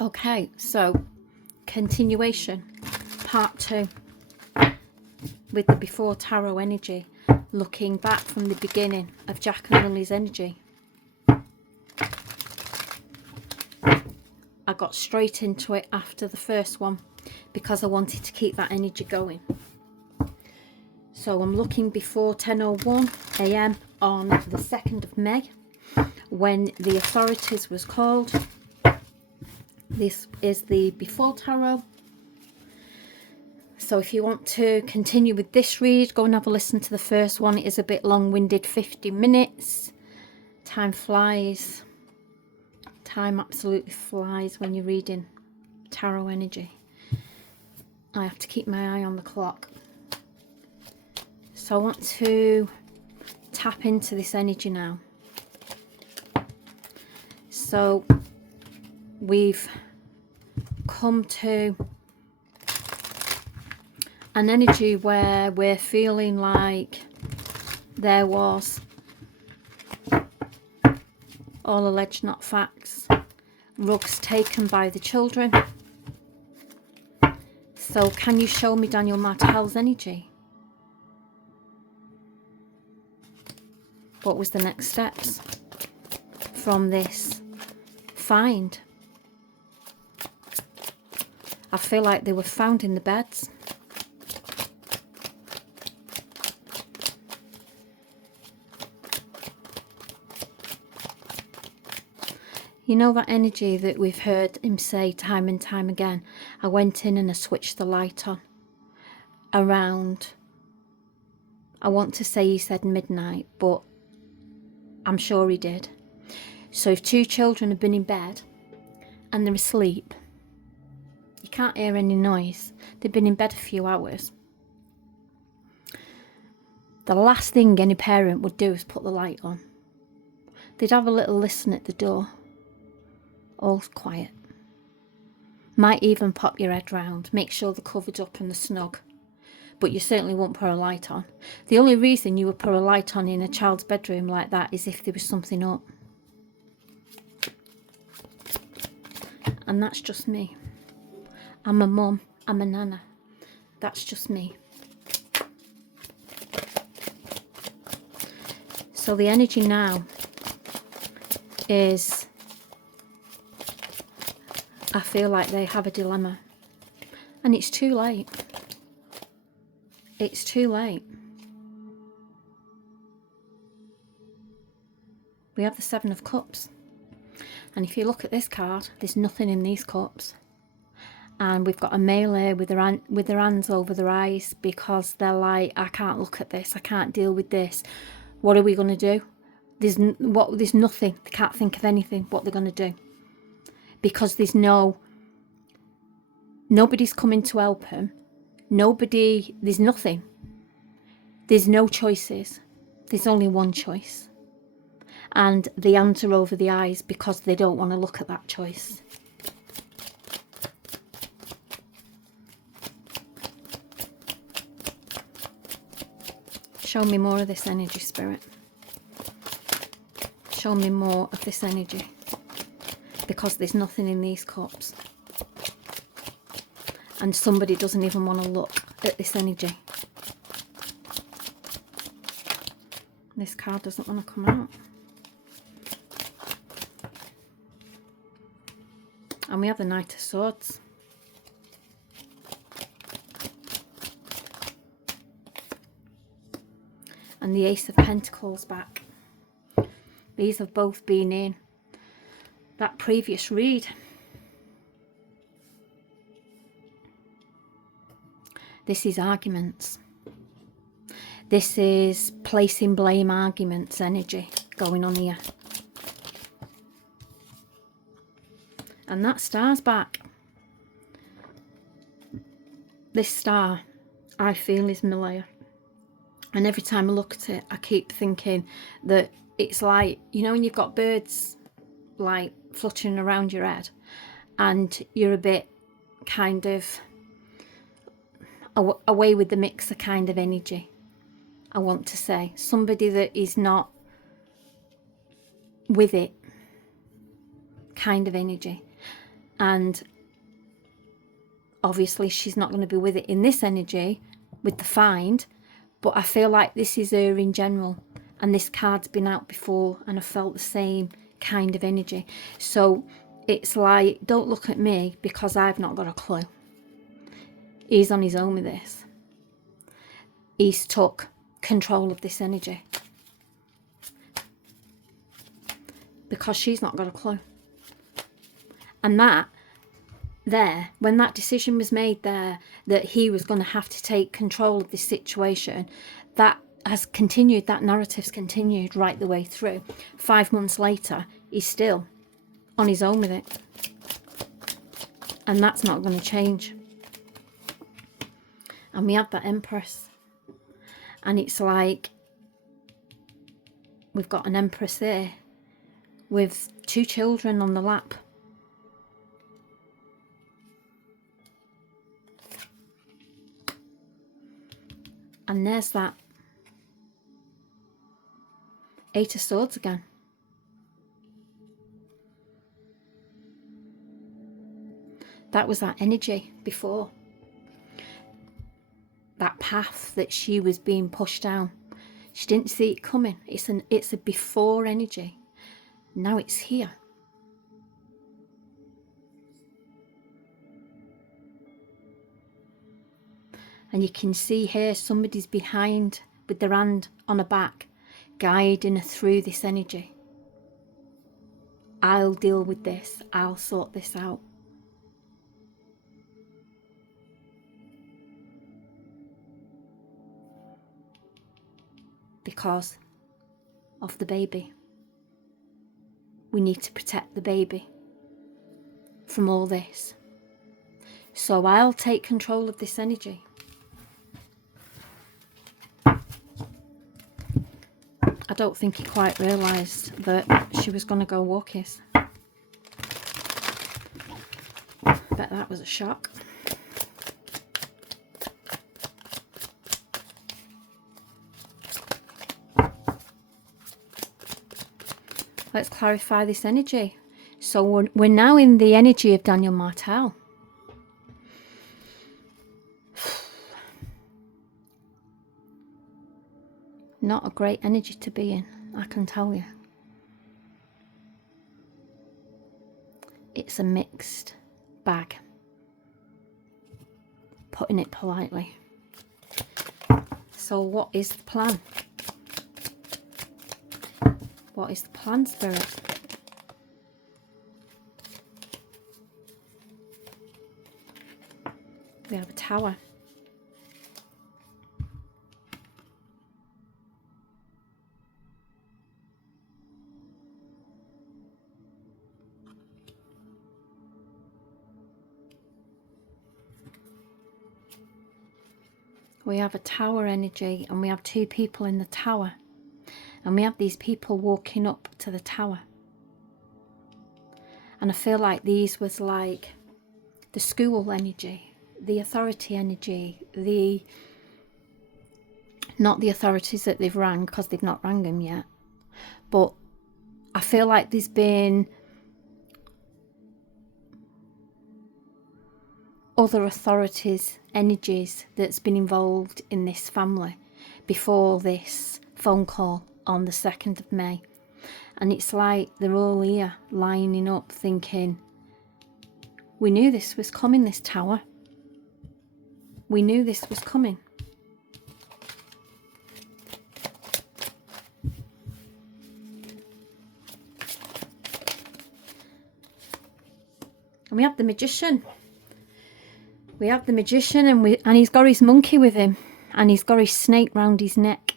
Okay, so continuation, part 2, with the before tarot energy, looking back from the beginning of Jack and Lily's energy. I got straight into it after the first one because I wanted to keep that energy going. So I'm looking before 10:01 a.m. on the 2nd of May when the authorities was called. This is the before tarot. So if you want to continue with this read, go and have a listen to the first one. It is a bit long-winded, 50 minutes. Time flies. Time absolutely flies when you're reading tarot energy. I have to keep my eye on the clock. So I want to tap into this energy now. So we've come to an energy where we're feeling like there was, all alleged not facts, rugs taken by the children. So can you show me Daniel Martel's energy? What was the next steps from this find? I feel like they were found in the beds. You know that energy that we've heard him say time and time again? I went in and I switched the light on around, I want to say he said midnight, but I'm sure he did. So if two children have been in bed and they're asleep, you can't hear any noise, they've been in bed a few hours, the last thing any parent would do is put the light on. They'd have a little listen at the door. All's quiet. Might even pop your head round, make sure they're covered up and they're snug. But you certainly won't put a light on. The only reason you would put a light on in a child's bedroom like that is if there was something up. And that's just me. I'm a mum, I'm a nana. That's just me. So the energy now is, I feel like they have a dilemma. And it's too late. It's too late. We have the Seven of Cups. And if you look at this card, there's nothing in these cups. And we've got a male here with their hands over their eyes because they're like, I can't look at this. I can't deal with this. What are we going to do? There's nothing. They can't think of anything what they're going to do. Because there's nobody's coming to help them. There's nothing. There's no choices. There's only one choice. And the hands are over the eyes because they don't want to look at that choice. Show me more of this energy, Spirit. Show me more of this energy. Because there's nothing in these cups. And somebody doesn't even want to look at this energy. This card doesn't want to come out. And we have the Knight of Swords. And the Ace of Pentacles back. These have both been in that previous read. This is arguments. This is placing blame arguments energy going on here. And that star's back. This star, I feel, is Malaya. And every time I look at it, I keep thinking that it's like, you know when you've got birds like fluttering around your head and you're a bit kind of away with the mixer kind of energy. I want to say somebody that is not with it kind of energy. And obviously she's not going to be with it in this energy with the find, but I feel like this is her in general, and this card's been out before and I felt the same kind of energy. So it's like, don't look at me because I've not got a clue. He's on his own with this. He's took control of this energy because she's not got a clue. And that there, when that decision was made there, that he was going to have to take control of this situation, that has continued, that narrative's continued right the way through. 5 months later, he's still on his own with it. And that's not going to change. And we have that Empress. And it's like, we've got an Empress there with 2 children on the lap. And there's that 8 of Swords again. That was that energy before. That path that she was being pushed down. She didn't see it coming. It's a before energy. Now it's here. And you can see here somebody's behind with their hand on her back, guiding her through this energy. I'll deal with this. I'll sort this out. Because of the baby. We need to protect the baby from all this. So I'll take control of this energy. I don't think he quite realised that she was going to go walkies. Bet that was a shock. Let's clarify this energy. So we're now in the energy of Daniel Martel. Not a great energy to be in, I can tell you. It's a mixed bag, putting it politely. So what is the plan? What is the plan, Spirit? We have a Tower. We have a Tower energy, and we have 2 people in the Tower. And we have these people walking up to the Tower. And I feel like these was like the school energy, the authority energy, not the authorities that they've rang, because they've not rang them yet. But I feel like there's been other authorities, energies that's been involved in this family before this phone call on the 2nd of May. And it's like they're all here lining up thinking, we knew this was coming, this Tower. We knew this was coming. And we have the Magician. We have the Magician, and he's got his monkey with him, and he's got his snake round his neck,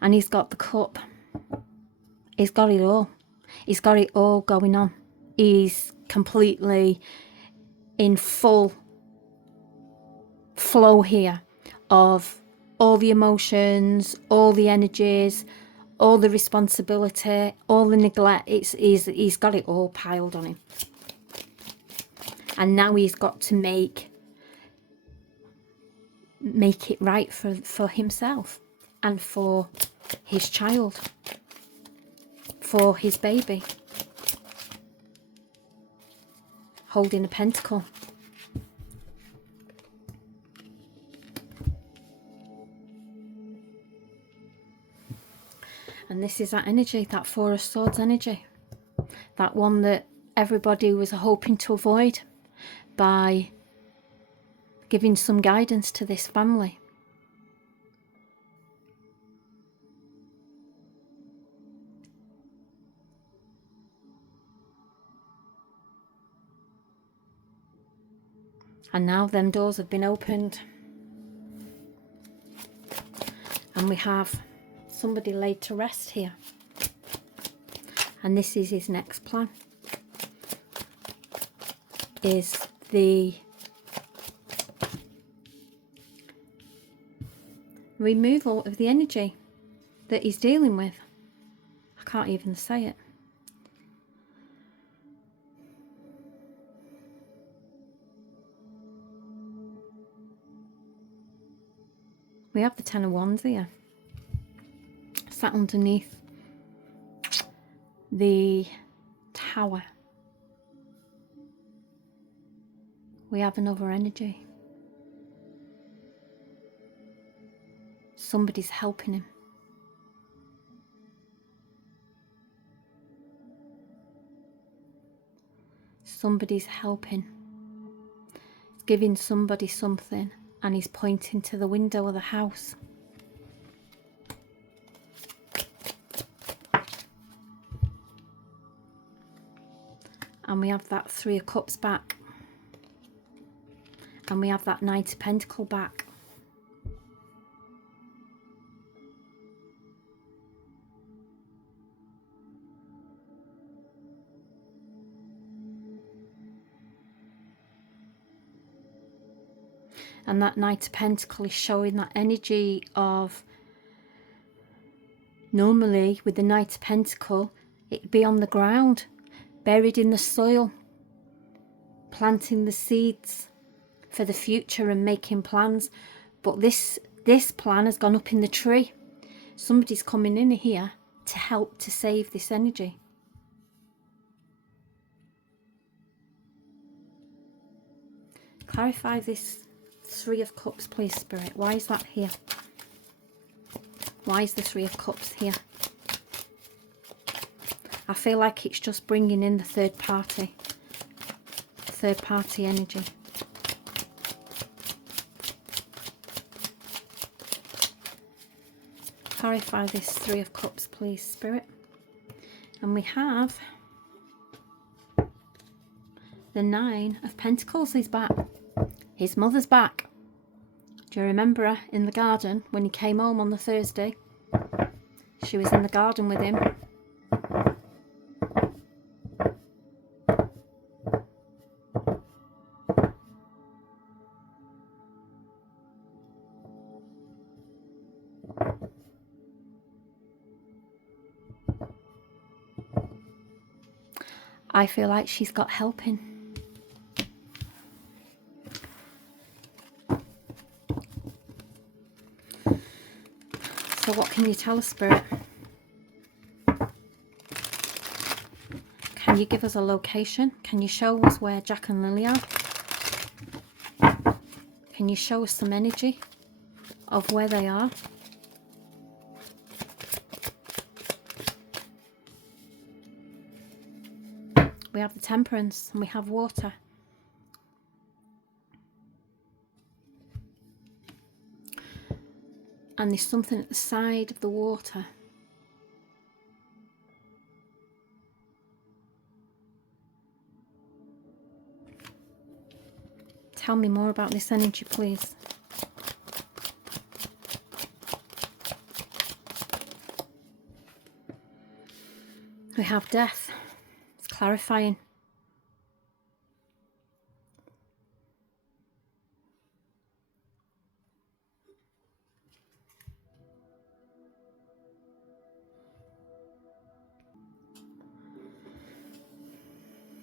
and he's got the cup. He's got it all. He's got it all going on. He's completely in full flow here of all the emotions, all the energies, all the responsibility, all the neglect. He's got it all piled on him. And now he's got to make it right for himself and for his child, for his baby. holding a pentacle. And this is that energy, that Four of Swords energy. That one that everybody was hoping to avoid by giving some guidance to this family. And now them doors have been opened. And we have somebody laid to rest here. And this is his next plan. Is the removal of the energy that he's dealing with. I can't even say it. We have the Ten of Wands here, sat underneath the Tower. We have another energy. Somebody's helping him. Somebody's helping. He's giving somebody something and he's pointing to the window of the house. And we have that Three of Cups back. And we have that Knight of Pentacles back. And that Knight of Pentacles is showing that energy of, normally with the Knight of Pentacles, it'd be on the ground, buried in the soil, planting the seeds for the future and making plans. But this plan has gone up in the tree. Somebody's coming in here to help to save this energy. Clarify this Three of Cups, please, Spirit. Why is that here? Why is the Three of Cups here? I feel like it's just bringing in the third party energy. Clarify this Three of Cups, please, Spirit. And we have the Nine of Pentacles is back. His mother's back. Do you remember her in the garden when he came home on the Thursday? She was in the garden with him. I feel like she's got helping. So what can you tell us, Spirit? Can you give us a location? Can you show us where Jack and Lily are? Can you show us some energy of where they are? We have the Temperance and we have water. And there's something at the side of the water. Tell me more about this energy, please. We have Death. It's clarifying.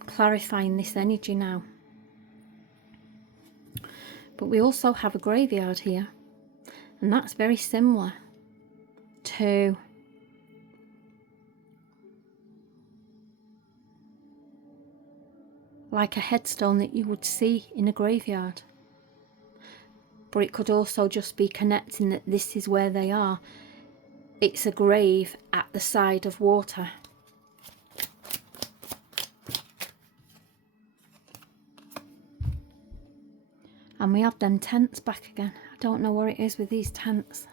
Clarifying this energy now. But we also have a graveyard here, and that's very similar to like a headstone that you would see in a graveyard. But it could also just be connecting that this is where they are. It's a grave at the side of water. And we have them tents back again. I don't know what it is with these tents.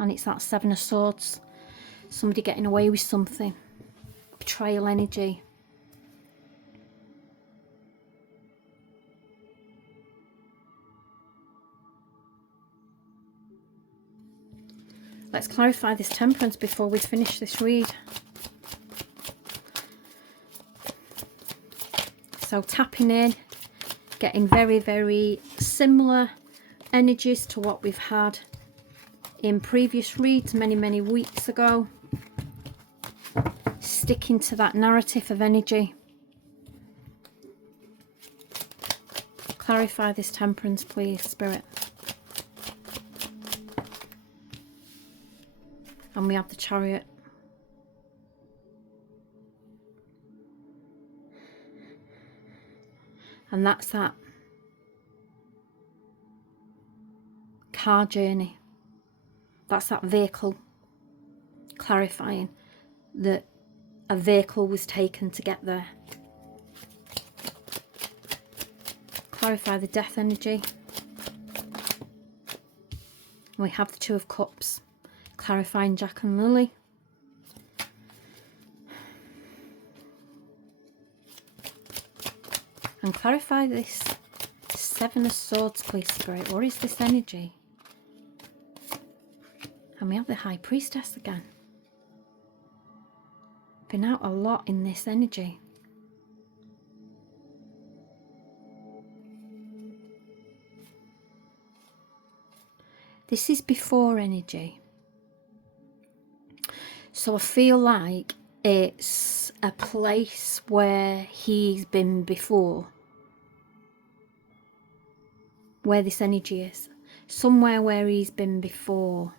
And it's that Seven of Swords. Somebody getting away with something. Betrayal energy. Let's clarify this Temperance before we finish this read. So tapping in, getting very, very similar energies to what we've had in previous reads many weeks ago. Sticking to that narrative of energy. Clarify this Temperance, please, Spirit. And we have the Chariot. And that's that car journey. That's that vehicle. Clarifying that a vehicle was taken to get there. Clarify the Death energy. We have the Two of Cups. Clarifying Jack and Lily. And clarify this Seven of Swords, please, Spirit. What is this energy? And we have the High Priestess again. Been out a lot in this energy. This is before energy. So I feel like it's a place where he's been before. Where this energy is. Somewhere where he's been before.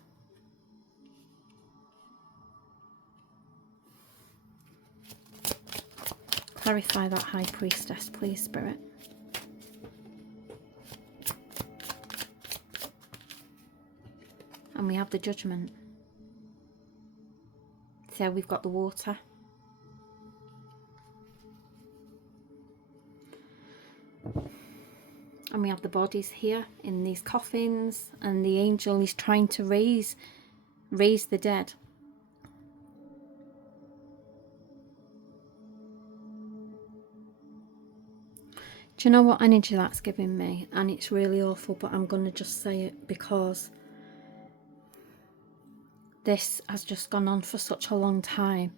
Clarify that High Priestess, please, Spirit. And we have the Judgment. So we've got the water. And we have the bodies here in these coffins. And the angel is trying to raise the dead. Do you know what energy that's giving me? And it's really awful, but I'm going to just say it because this has just gone on for such a long time.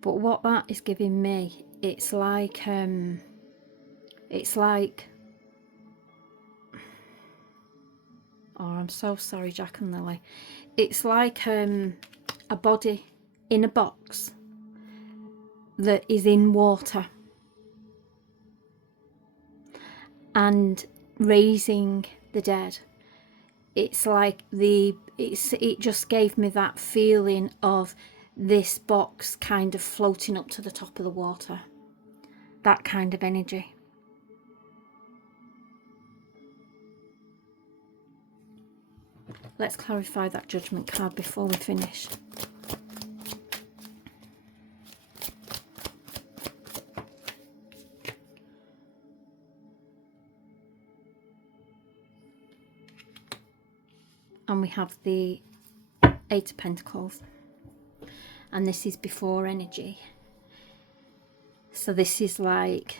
But what that is giving me, it's like oh, I'm so sorry, Jack and Lily. It's like a body in a box that is in water and raising the dead. It's like it just gave me that feeling of this box kind of floating up to the top of the water. That kind of energy. Let's clarify that Judgment card before we finish. And we have the Eight of Pentacles. And this is before energy. So this is like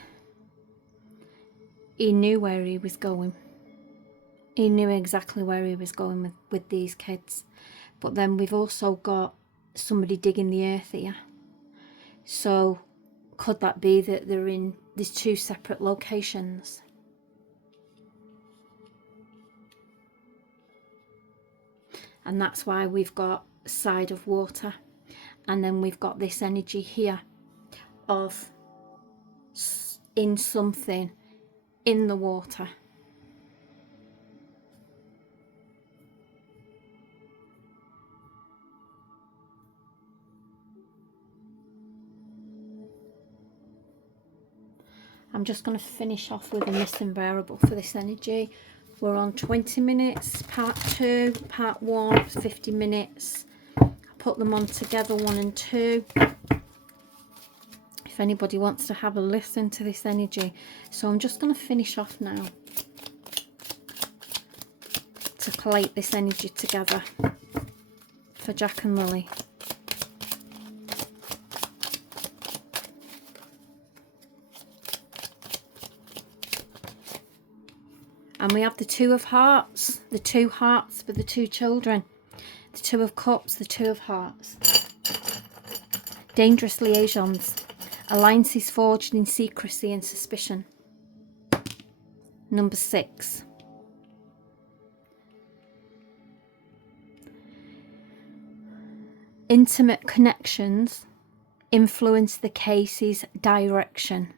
he knew where he was going. He knew exactly where he was going with these kids. But then we've also got somebody digging the earth here. So could that be that they're in these two separate locations? And that's why we've got side of water. And then we've got this energy here of in something in the water. I'm just going to finish off with a missing variable for this energy. We're on 20 minutes, part 2, part 1, 50 minutes. I put them on together, 1 and 2. If anybody wants to have a listen to this energy. So I'm just going to finish off now to collate this energy together for Jack and Lily. And we have the 2 of Hearts, the 2 hearts for the 2 children, the 2 of Cups, the 2 of Hearts. Dangerous liaisons, alliances forged in secrecy and suspicion. Number 6. Intimate connections influence the case's direction.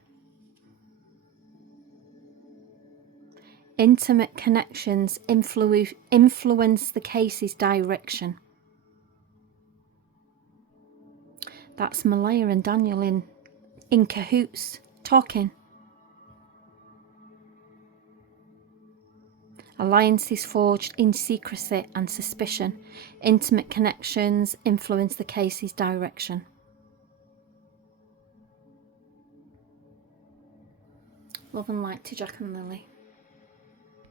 Intimate connections influence the case's direction. That's Malaya and Daniel in cahoots, talking. Alliances forged in secrecy and suspicion. Intimate connections influence the case's direction. Love and light to Jack and Lily.